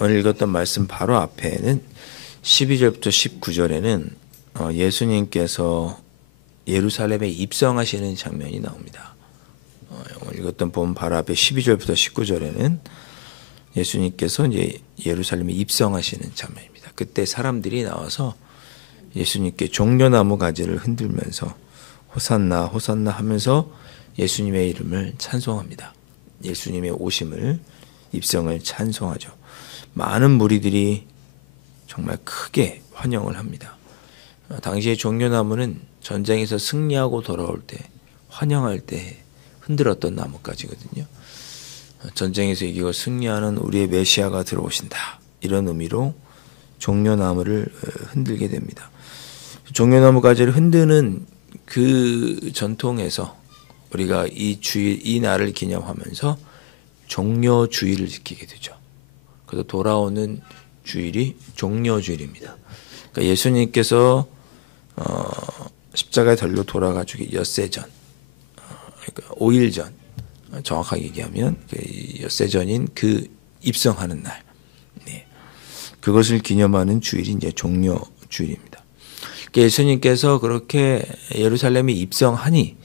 오늘 읽었던 말씀 바로 앞에는 12절부터 19절에는 예수님께서 예루살렘에 입성하시는 장면이 나옵니다. 오늘 읽었던 본 바로 앞에 12절부터 19절에는 예수님께서 이제 예루살렘에 입성하시는 장면입니다. 그때 사람들이 나와서 예수님께 종려나무 가지를 흔들면서 호산나 호산나 하면서 예수님의 이름을 찬송합니다. 예수님의 오심을, 입성을 찬송하죠. 많은 무리들이 정말 크게 환영을 합니다. 당시에 종려나무는 전쟁에서 승리하고 돌아올 때, 환영할 때 흔들었던 나뭇가지거든요. 전쟁에서 이기고 승리하는 우리의 메시아가 들어오신다, 이런 의미로 종려나무를 흔들게 됩니다. 종려나무 가지를 흔드는 그 전통에서 우리가 이 주일, 이 날을 기념하면서 종려주일을 지키게 되죠. 그래서 돌아오는 주일이 종려주일입니다. 그러니까 예수님께서 십자가에 달려 돌아가시기 엿새 전, 그러니까 5일 전, 정확하게 얘기하면 엿새 전인 그 입성하는 날, 그것을 기념하는 주일이 이제 종려주일입니다. 그러니까 예수님께서 그렇게 예루살렘에 입성하니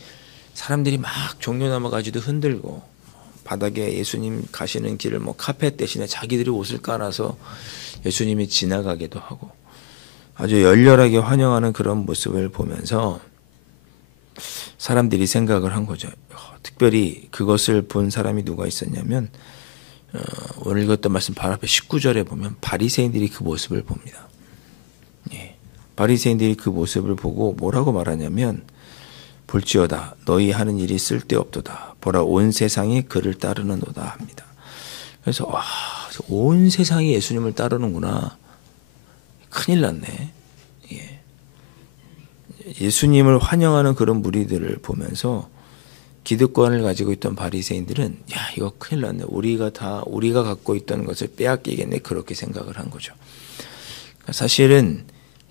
사람들이 막 종려나무 가지도 흔들고 바닥에 예수님 가시는 길을 카펫 대신에 자기들이 옷을 깔아서 예수님이 지나가기도 하고 아주 열렬하게 환영하는 그런 모습을 보면서 사람들이 생각을 한 거죠. 특별히 그것을 본 사람이 누가 있었냐면 오늘 읽었던 말씀 바로 앞에 19절에 보면 바리새인들이 그 모습을 봅니다. 바리새인들이 그 모습을 보고 뭐라고 말하냐면 볼지어다 너희 하는 일이 쓸데없도다 보라 온 세상이 그를 따르는도다 합니다. 그래서 온 세상이 예수님을 따르는구나, 큰일 났네. 예수님을 환영하는 그런 무리들을 보면서 기득권을 가지고 있던 바리새인들은 이거 큰일 났네, 우리가 갖고 있던 것을 빼앗기겠네, 그렇게 생각을 한 거죠. 사실은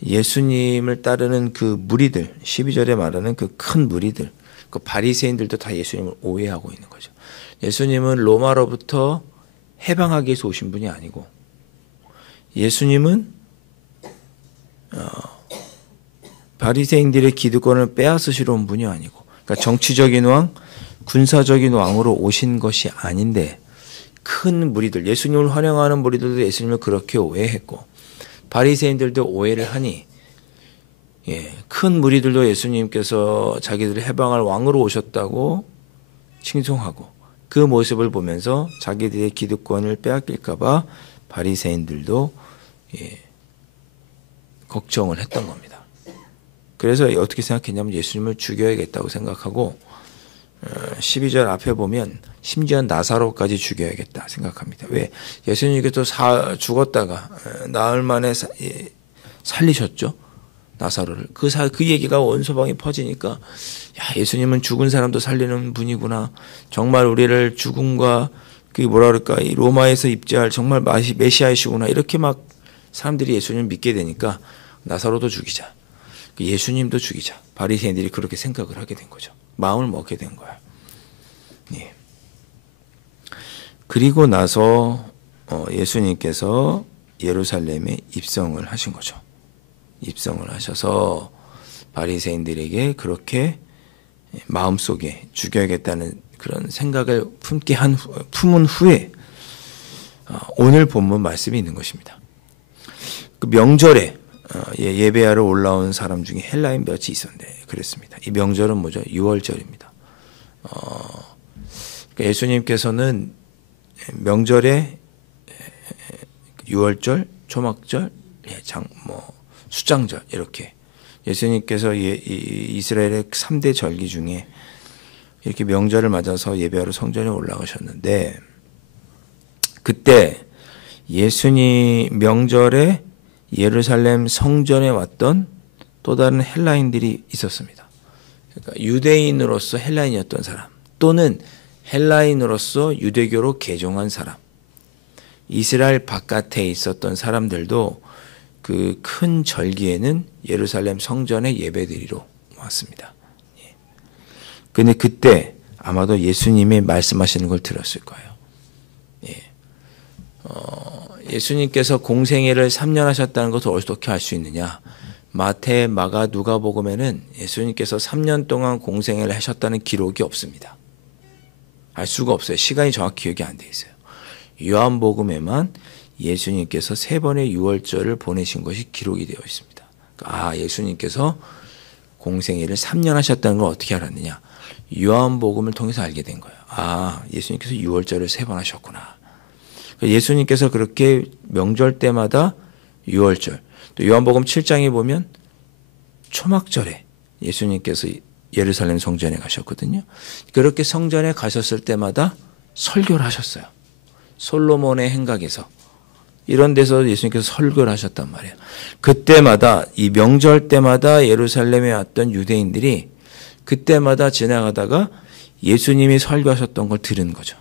예수님을 따르는 그 무리들, 12절에 말하는 그 큰 무리들, 그 바리새인들도 다 예수님을 오해하고 있는 거죠. 예수님은 로마로부터 해방하기 위해서 오신 분이 아니고, 예수님은 바리새인들의 기득권을 빼앗으시러 온 분이 아니고, 그러니까 정치적인 왕, 군사적인 왕으로 오신 것이 아닌데, 큰 무리들, 예수님을 환영하는 무리들도 예수님을 그렇게 오해했고, 바리새인들도 오해를 하니 큰 무리들도 예수님께서 자기들을 해방할 왕으로 오셨다고 칭송하고 그 모습을 보면서 자기들의 기득권을 빼앗길까 봐 바리새인들도 걱정을 했던 겁니다. 그래서 어떻게 생각했냐면 예수님을 죽여야겠다고 생각하고 12절 앞에 보면 심지어 나사로까지 죽여야겠다 생각합니다. 왜? 예수님께서 죽었다가 나흘 만에 살리셨죠, 나사로를. 그 얘기가 온 소방에 퍼지니까 예수님은 죽은 사람도 살리는 분이구나, 정말 우리를 죽음과 이 로마에서 입제할 정말 메시아이시구나, 이렇게 막 사람들이 예수님을 믿게 되니까 나사로도 죽이자, 예수님도 죽이자, 바리새인들이 그렇게 생각을 하게 된 거죠. 마음을 먹게 된 거야. 그리고 나서 예수님께서 예루살렘에 입성을 하신 거죠. 입성을 하셔서 바리새인들에게 그렇게 마음속에 죽여야겠다는 그런 생각을 품은 후에 오늘 본문 말씀이 있는 것입니다. 그 명절에 예배하러 올라온 사람 중에 헬라인 몇이 있었는데 그랬습니다. 이 명절은 뭐죠? 유월절입니다. 예수님께서는 명절에 유월절, 초막절, 수장절, 이렇게 예수님께서 이스라엘의 3대 절기 중에 이렇게 명절을 맞아서 예배하러 성전에 올라가셨는데, 그때 예수님 명절에 예루살렘 성전에 왔던 또 다른 헬라인들이 있었습니다. 그러니까 유대인으로서 헬라인이었던 사람, 또는 헬라인으로서 유대교로 개종한 사람, 이스라엘 바깥에 있었던 사람들도 그 큰 절기에는 예루살렘 성전에 예배드리러 왔습니다. 근데 그때 아마도 예수님이 말씀하시는 걸 들었을 거예요. 예수님께서 공생애를 3년 하셨다는 것을 어떻게 알 수 있느냐? 마태, 마가, 누가복음에는 예수님께서 3년 동안 공생애를 하셨다는 기록이 없습니다. 알 수가 없어요. 시간이 정확히 기억이 안 돼 있어요. 요한복음에만 예수님께서 3번의 유월절을 보내신 것이 기록이 되어 있습니다. 예수님께서 공생애를 3년 하셨다는 걸 어떻게 알았느냐? 요한복음을 통해서 알게 된 거예요. 예수님께서 유월절을 3번 하셨구나. 예수님께서 그렇게 명절 때마다 유월절, 또 요한복음 7장에 보면 초막절에 예수님께서 예루살렘 성전에 가셨거든요. 그렇게 성전에 가셨을 때마다 설교를 하셨어요. 솔로몬의 행각에서 이런 데서 예수님께서 설교를 하셨단 말이에요. 그때마다 이 명절 때마다 예루살렘에 왔던 유대인들이 그때마다 지나가다가 예수님이 설교하셨던 걸 들은 거죠.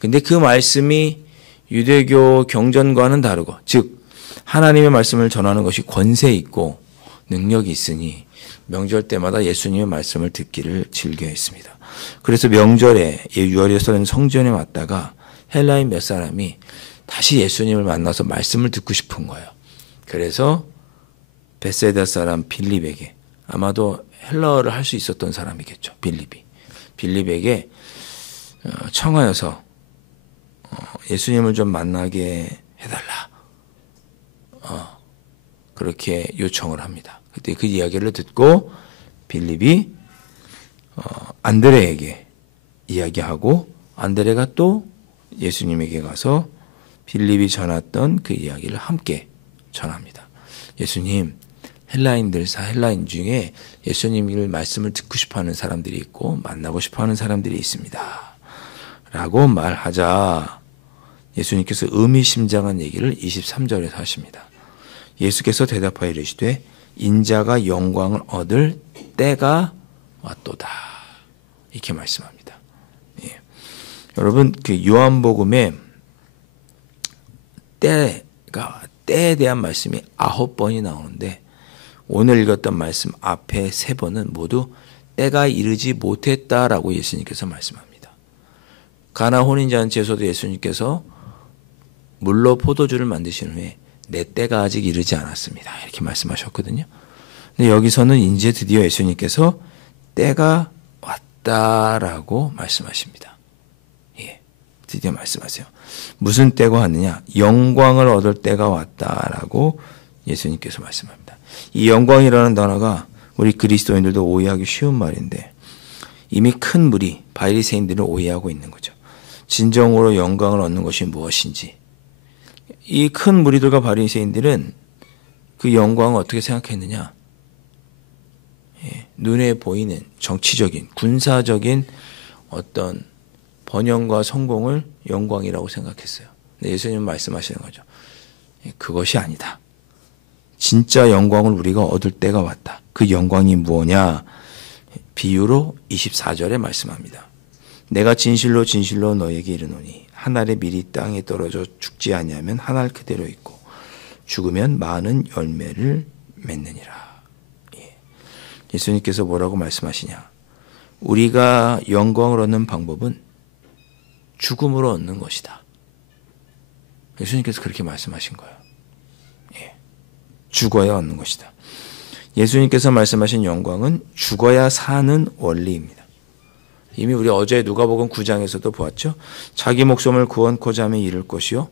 근데 그 말씀이 유대교 경전과는 다르고, 즉 하나님의 말씀을 전하는 것이 권세 있고 능력이 있으니 명절 때마다 예수님의 말씀을 듣기를 즐겨했습니다. 그래서 명절에 예루살렘 성전에 왔다가 헬라인 몇 사람이 다시 예수님을 만나서 말씀을 듣고 싶은 거예요. 그래서 베세다 사람 빌립에게, 아마도 헬라어를 할 수 있었던 사람이겠죠. 빌립에게 청하여서 예수님을 좀 만나게 해달라. 그렇게 요청을 합니다. 그때 그 이야기를 듣고 빌립이 안드레에게 이야기하고, 안드레가 또 예수님에게 가서 빌립이 전했던 그 이야기를 함께 전합니다. 예수님, 헬라인 중에 예수님의 말씀을 듣고 싶어하는 사람들이 있고 만나고 싶어하는 사람들이 있습니다. 라고 말하자 예수님께서 의미심장한 얘기를 23절에서 하십니다. 예수께서 대답하여 이르시되 인자가 영광을 얻을 때가 왔도다. 이렇게 말씀합니다. 예. 여러분, 그 요한복음에 때에 대한 말씀이 9번이 나오는데, 오늘 읽었던 말씀 앞에 3번은 모두 때가 이르지 못했다라고 예수님께서 말씀합니다. 가나 혼인잔치에서도 예수님께서 물로 포도주를 만드신 후에 내 때가 아직 이르지 않았습니다. 이렇게 말씀하셨거든요. 근데 여기서는 이제 드디어 예수님께서 때가 왔다라고 말씀하십니다. 예, 드디어 말씀하세요. 무슨 때가 왔느냐? 영광을 얻을 때가 왔다라고 예수님께서 말씀합니다. 이 영광이라는 단어가 우리 그리스도인들도 오해하기 쉬운 말인데, 이미 큰 무리 바리새인들은 오해하고 있는 거죠. 진정으로 영광을 얻는 것이 무엇인지. 이 큰 무리들과 바리새인들은 그 영광을 어떻게 생각했느냐? 눈에 보이는 정치적인, 군사적인 어떤 번영과 성공을 영광이라고 생각했어요. 근데 예수님은 말씀하시는 거죠. 그것이 아니다. 진짜 영광을 우리가 얻을 때가 왔다. 그 영광이 무엇이냐? 비유로 24절에 말씀합니다. 내가 진실로 진실로 너에게 이르노니 한 알의 밀이 땅에 떨어져 죽지 아니하면 한 알 그대로 있고 죽으면 많은 열매를 맺느니라. 예수님께서 뭐라고 말씀하시냐? 우리가 영광을 얻는 방법은 죽음으로 얻는 것이다. 예수님께서 그렇게 말씀하신 거예요. 죽어야 얻는 것이다. 예수님께서 말씀하신 영광은 죽어야 사는 원리입니다. 이미 우리 어제 누가복음 9장에서도 보았죠. 자기 목숨을 구원코자 하면 잃을 것이요,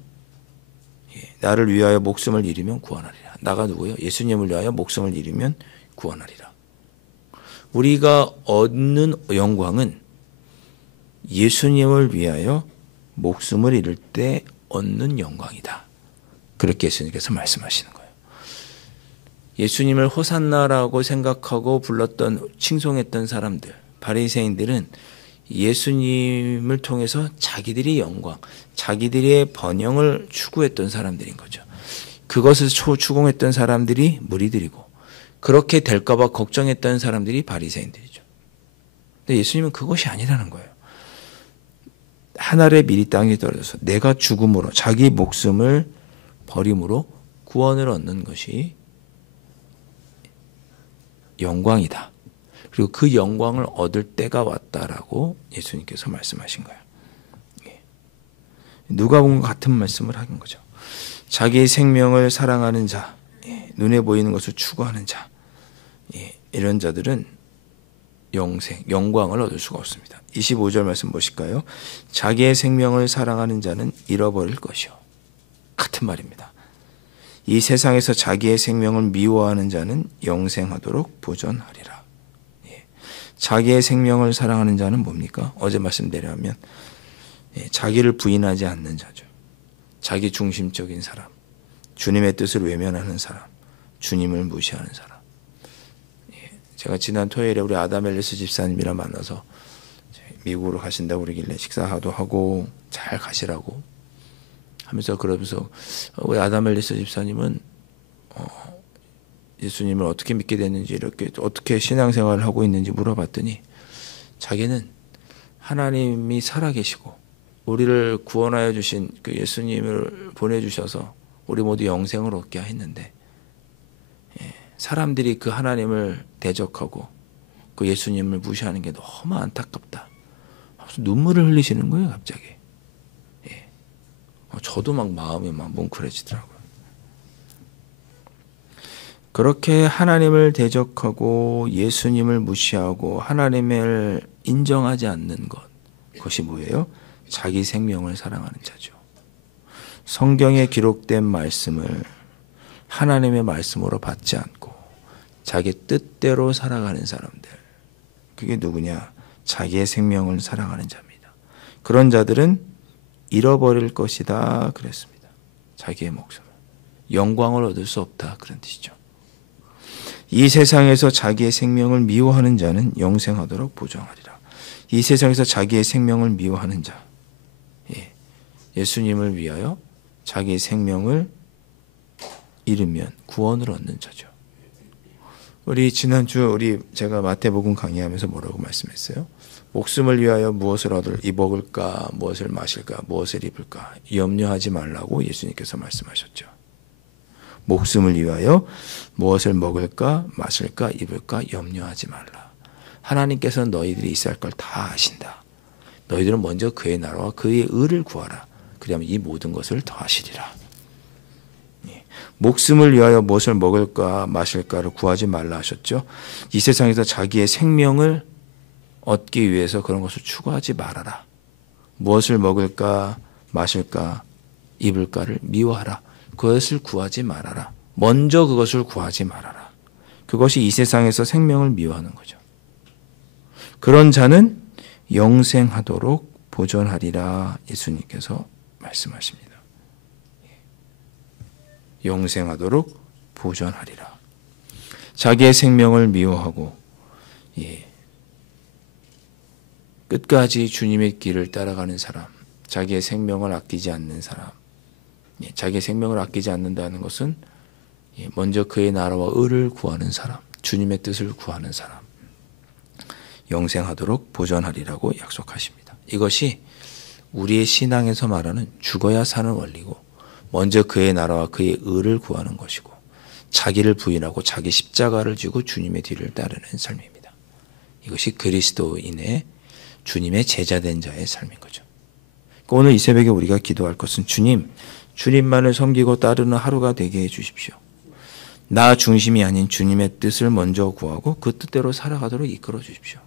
나를 위하여 목숨을 잃으면 구원하리라. 나가 누구요? 예수님을 위하여 목숨을 잃으면 구원하리라. 우리가 얻는 영광은 예수님을 위하여 목숨을 잃을 때 얻는 영광이다. 그렇게 예수님께서 말씀하시는 거예요. 예수님을 호산나라고 생각하고 불렀던, 칭송했던 사람들, 바리새인들은 예수님을 통해서 자기들이 영광, 자기들의 번영을 추구했던 사람들인 거죠. 그것을 추구했던 사람들이 무리들이고, 그렇게 될까 봐 걱정했던 사람들이 바리새인들이죠. 근데 예수님은 그것이 아니라는 거예요. 한 알의 밀이 땅에 떨어져서 내가 죽음으로, 자기 목숨을 버림으로 구원을 얻는 것이 영광이다. 그리고 그 영광을 얻을 때가 왔다라고 예수님께서 말씀하신 거예요. 누가복음과 같은 말씀을 하는 거죠. 자기의 생명을 사랑하는 자, 눈에 보이는 것을 추구하는 자, 이런 자들은 영광을 얻을 수가 없습니다. 25절 말씀 보실까요? 자기의 생명을 사랑하는 자는 잃어버릴 것이요. 같은 말입니다. 이 세상에서 자기의 생명을 미워하는 자는 영생하도록 보존하리라. 자기의 생명을 사랑하는 자는 뭡니까? 어제 말씀대로하면 자기를 부인하지 않는 자죠. 자기 중심적인 사람, 주님의 뜻을 외면하는 사람, 주님을 무시하는 사람. 제가 지난 토요일에 우리 아담 앨리스 집사님이랑 만나서 미국으로 가신다고 그러길래 식사도 하고 잘 가시라고 하면서 그러면서 우리 아담 앨리스 집사님은 예수님을 어떻게 믿게 됐는지, 이렇게 어떻게 신앙생활을 하고 있는지 물어봤더니 자기는 하나님이 살아계시고 우리를 구원하여 주신 그 예수님을 보내주셔서 우리 모두 영생을 얻게 했는데 사람들이 그 하나님을 대적하고 그 예수님을 무시하는 게 너무 안타깝다. 눈물을 흘리시는 거예요, 갑자기. 저도 막 마음이 막 뭉클해지더라고요. 그렇게 하나님을 대적하고 예수님을 무시하고 하나님을 인정하지 않는 것, 그것이 뭐예요? 자기 생명을 사랑하는 자죠. 성경에 기록된 말씀을 하나님의 말씀으로 받지 않고 자기 뜻대로 살아가는 사람들, 그게 누구냐? 자기의 생명을 사랑하는 자입니다. 그런 자들은 잃어버릴 것이다 그랬습니다. 자기의 목숨을. 영광을 얻을 수 없다 그런 뜻이죠. 이 세상에서 자기의 생명을 미워하는 자는 영생하도록 보존하리라. 이 세상에서 자기의 생명을 미워하는 자, 예수님을 위하여 자기의 생명을 잃으면 구원을 얻는 자죠. 우리 지난주 제가 마태복음 강의하면서 뭐라고 말씀했어요? 목숨을 위하여 무엇을 먹을까, 무엇을 마실까, 무엇을 입을까 염려하지 말라고 예수님께서 말씀하셨죠. 목숨을 위하여 무엇을 먹을까, 마실까, 입을까 염려하지 말라. 하나님께서는 너희들이 있어야 할 걸 다 아신다. 너희들은 먼저 그의 나라와 그의 의를 구하라. 그러면 이 모든 것을 더하시리라. 목숨을 위하여 무엇을 먹을까, 마실까를 구하지 말라 하셨죠. 이 세상에서 자기의 생명을 얻기 위해서 그런 것을 추구하지 말아라. 무엇을 먹을까, 마실까, 입을까를 미워하라. 그것을 구하지 말아라. 먼저 그것을 구하지 말아라. 그것이 이 세상에서 생명을 미워하는 거죠. 그런 자는 영생하도록 보존하리라 예수님께서 말씀하십니다. 영생하도록 보존하리라. 자기의 생명을 미워하고 끝까지 주님의 길을 따라가는 사람, 자기의 생명을 아끼지 않는 사람, 자기의 생명을 아끼지 않는다는 것은 먼저 그의 나라와 의를 구하는 사람, 주님의 뜻을 구하는 사람, 영생하도록 보존하리라고 약속하십니다. 이것이 우리의 신앙에서 말하는 죽어야 사는 원리고, 먼저 그의 나라와 그의 의를 구하는 것이고, 자기를 부인하고 자기 십자가를 지고 주님의 뒤를 따르는 삶입니다. 이것이 그리스도인의 주님의 제자된 자의 삶인 거죠. 오늘 이 새벽에 우리가 기도할 것은 주님만을 섬기고 따르는 하루가 되게 해주십시오. 나 중심이 아닌 주님의 뜻을 먼저 구하고 그 뜻대로 살아가도록 이끌어 주십시오.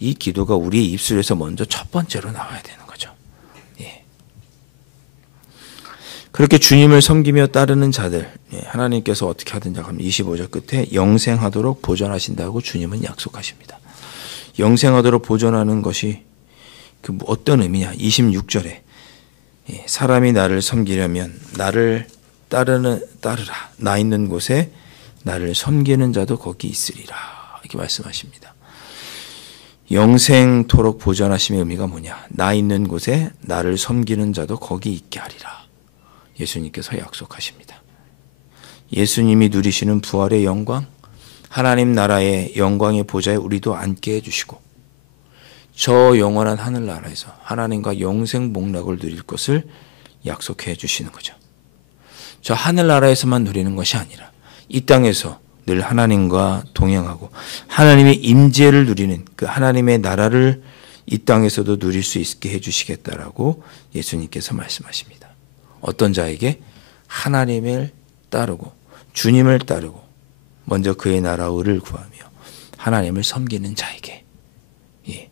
이 기도가 우리의 입술에서 먼저 첫 번째로 나와야 되는 거죠. 그렇게 주님을 섬기며 따르는 자들, 하나님께서 어떻게 하든지 하면 25절 끝에 영생하도록 보존하신다고 주님은 약속하십니다. 영생하도록 보존하는 것이 그 어떤 의미냐? 26절에 사람이 나를 섬기려면 나를 따르라. 나 있는 곳에 나를 섬기는 자도 거기 있으리라. 이렇게 말씀하십니다. 영생토록 보존하심의 의미가 뭐냐? 나 있는 곳에 나를 섬기는 자도 거기 있게 하리라. 예수님께서 약속하십니다. 예수님이 누리시는 부활의 영광, 하나님 나라의 영광의 보좌에 우리도 앉게 해주시고, 저 영원한 하늘나라에서 하나님과 영생 복락을 누릴 것을 약속해 주시는 거죠. 저 하늘나라에서만 누리는 것이 아니라 이 땅에서 늘 하나님과 동행하고 하나님의 임재를 누리는 그 하나님의 나라를 이 땅에서도 누릴 수 있게 해주시겠다라고 예수님께서 말씀하십니다. 어떤 자에게? 하나님을 따르고 주님을 따르고 먼저 그의 나라 의를 구하며 하나님을 섬기는 자에게. 예.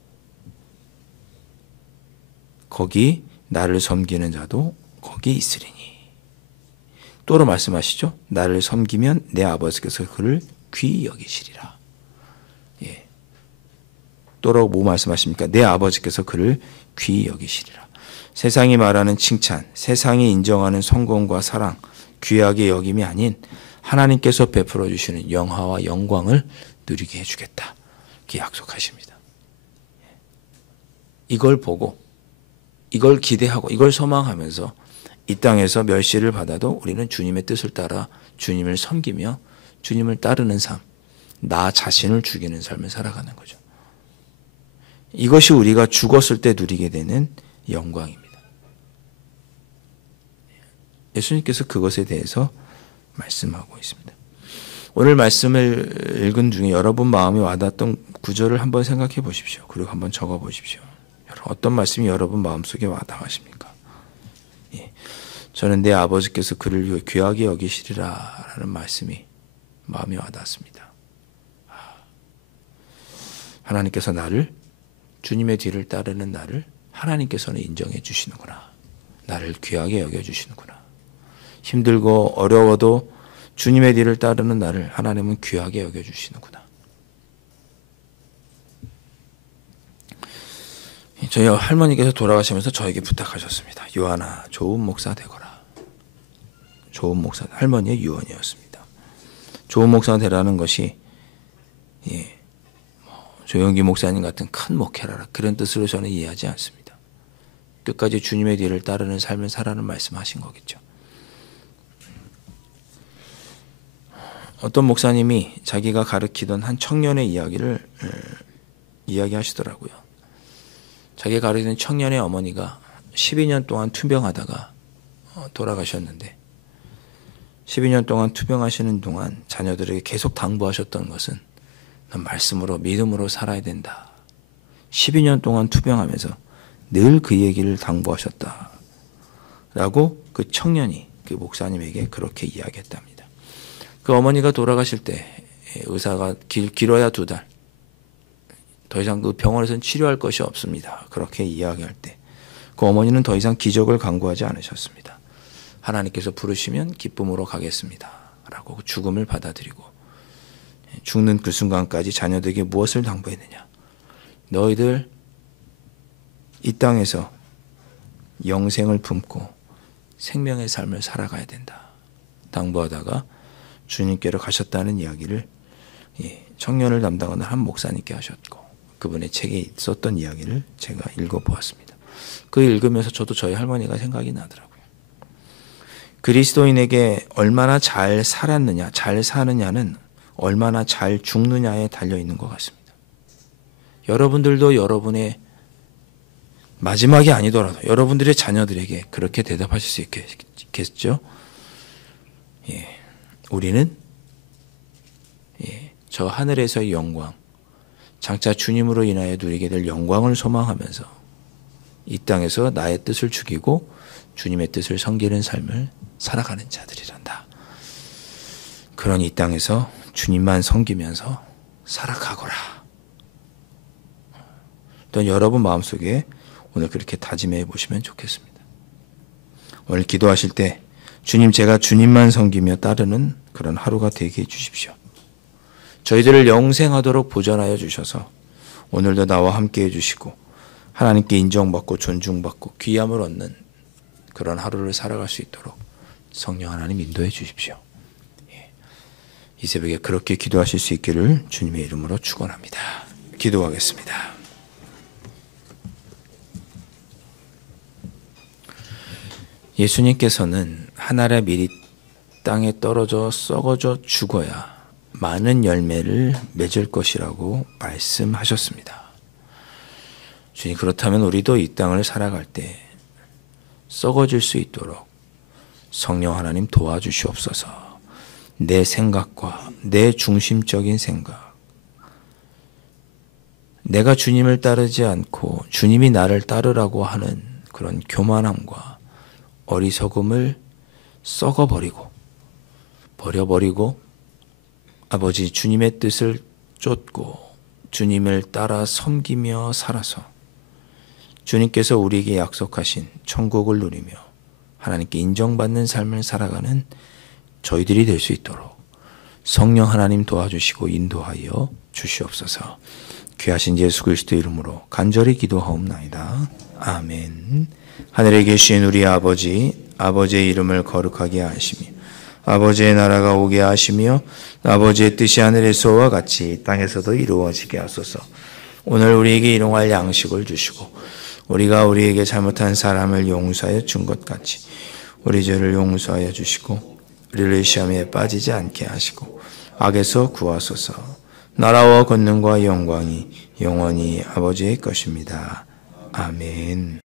거기 나를 섬기는 자도 거기 있으리니. 또로 말씀하시죠. 나를 섬기면 내 아버지께서 그를 귀히 여기시리라. 예. 또로 뭐 말씀하십니까? 내 아버지께서 그를 귀히 여기시리라. 세상이 말하는 칭찬, 세상이 인정하는 성공과 사랑, 귀하게 여김이 아닌 하나님께서 베풀어 주시는 영화와 영광을 누리게 해주겠다. 이렇게 약속하십니다. 이걸 보고 이걸 기대하고 이걸 소망하면서 이 땅에서 멸시를 받아도 우리는 주님의 뜻을 따라 주님을 섬기며 주님을 따르는 삶, 나 자신을 죽이는 삶을 살아가는 거죠. 이것이 우리가 죽었을 때 누리게 되는 영광입니다. 예수님께서 그것에 대해서 말씀하고 있습니다. 오늘 말씀을 읽은 중에 여러분 마음에 와닿았던 구절을 한번 생각해 보십시오. 그리고 한번 적어 보십시오. 어떤 말씀이 여러분 마음속에 와닿으십니까? 예. 저는 내 아버지께서 그를 귀하게 여기시리라 라는 말씀이 마음에 와닿습니다. 하나님께서 나를, 주님의 뒤를 따르는 나를 하나님께서는 인정해 주시는구나. 나를 귀하게 여겨주시는구나. 힘들고 어려워도 주님의 뒤를 따르는 나를 하나님은 귀하게 여겨주시는구나. 저희 할머니께서 돌아가시면서 저에게 부탁하셨습니다. 요한아, 좋은 목사 되거라. 좋은 목사, 할머니의 유언이었습니다. 좋은 목사 되라는 것이 조영기 목사님 같은 큰 목회라라 그런 뜻으로 저는 이해하지 않습니다. 끝까지 주님의 뒤를 따르는 삶을 살아는 말씀하신 거겠죠. 어떤 목사님이 자기가 가르치던 한 청년의 이야기를 이야기하시더라고요. 자기가 가르치던 청년의 어머니가 12년 동안 투병하다가 돌아가셨는데 12년 동안 투병하시는 동안 자녀들에게 계속 당부하셨던 것은 넌 말씀으로 믿음으로 살아야 된다. 12년 동안 투병하면서 늘 그 얘기를 당부하셨다. 라고 그 청년이 그 목사님에게 그렇게 이야기했답니다. 그 어머니가 돌아가실 때 의사가 길어야 2달. 더 이상 그 병원에서는 치료할 것이 없습니다. 그렇게 이야기할 때 그 어머니는 더 이상 기적을 강구하지 않으셨습니다. 하나님께서 부르시면 기쁨으로 가겠습니다. 라고 죽음을 받아들이고 죽는 그 순간까지 자녀들에게 무엇을 당부했느냐. 너희들 이 땅에서 영생을 품고 생명의 삶을 살아가야 된다. 당부하다가 주님께로 가셨다는 이야기를 청년을 담당하는 한 목사님께 하셨고 그분의 책에 있었던 이야기를 제가 읽어보았습니다. 그 읽으면서 저도 저희 할머니가 생각이 나더라고요. 그리스도인에게 얼마나 잘 살았느냐, 잘 사느냐는 얼마나 잘 죽느냐에 달려있는 것 같습니다. 여러분들도 여러분의 마지막이 아니더라도 여러분들의 자녀들에게 그렇게 대답하실 수 있겠죠? 우리는 저 하늘에서의 영광, 장차 주님으로 인하여 누리게 될 영광을 소망하면서 이 땅에서 나의 뜻을 죽이고 주님의 뜻을 섬기는 삶을 살아가는 자들이란다. 그런 이 땅에서 주님만 섬기면서 살아가거라. 또 여러분 마음속에 오늘 그렇게 다짐해 보시면 좋겠습니다. 오늘 기도하실 때 주님, 제가 주님만 섬기며 따르는 그런 하루가 되게 해주십시오. 저희들을 영생하도록 보전하여 주셔서 오늘도 나와 함께 해주시고 하나님께 인정받고 존중받고 귀함을 얻는 그런 하루를 살아갈 수 있도록 성령 하나님 인도해 주십시오. 이 새벽에 그렇게 기도하실 수 있기를 주님의 이름으로 축원합니다. 기도하겠습니다. 예수님께서는 한 알의 밀이 땅에 떨어져 썩어져 죽어야 많은 열매를 맺을 것이라고 말씀하셨습니다. 주님, 그렇다면 우리도 이 땅을 살아갈 때 썩어질 수 있도록 성령 하나님 도와주시옵소서. 내 생각과 내 중심적인 생각, 내가 주님을 따르지 않고 주님이 나를 따르라고 하는 그런 교만함과 어리석음을 썩어버리고 버려버리고 아버지 주님의 뜻을 쫓고 주님을 따라 섬기며 살아서 주님께서 우리에게 약속하신 천국을 누리며 하나님께 인정받는 삶을 살아가는 저희들이 될 수 있도록 성령 하나님 도와주시고 인도하여 주시옵소서. 귀하신 예수 그리스도 이름으로 간절히 기도하옵나이다. 아멘. 하늘에 계신 우리 아버지, 아버지의 이름을 거룩하게 하시며 아버지의 나라가 오게 하시며 아버지의 뜻이 하늘에서와 같이 땅에서도 이루어지게 하소서. 오늘 우리에게 일용할 양식을 주시고 우리가 우리에게 잘못한 사람을 용서하여 준 것 같이 우리 죄를 용서하여 주시고 우리를 시험에 빠지지 않게 하시고 악에서 구하소서. 나라와 권능과 영광이 영원히 아버지의 것입니다. 아멘.